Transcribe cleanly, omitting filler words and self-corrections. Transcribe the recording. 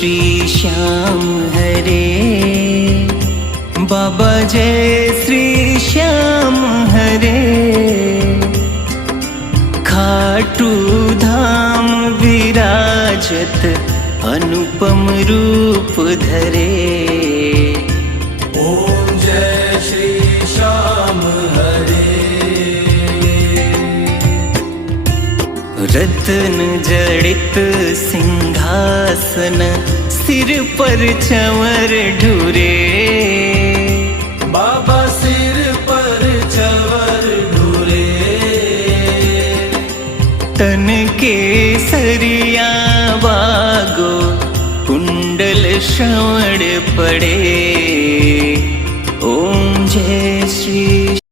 श्री श्याम हरे, बाबा जय श्री श्याम हरे। खाटू धाम विराजत अनुपम रूप धरे। ओम जय श्री श्याम हरे। रत्न जड़ित सिंहासन, सिर पर चंवर ढूरे। बाबा सिर पर चंवर ढूरे। तन के सरिया बागो, कुंडल श्रवण पड़े।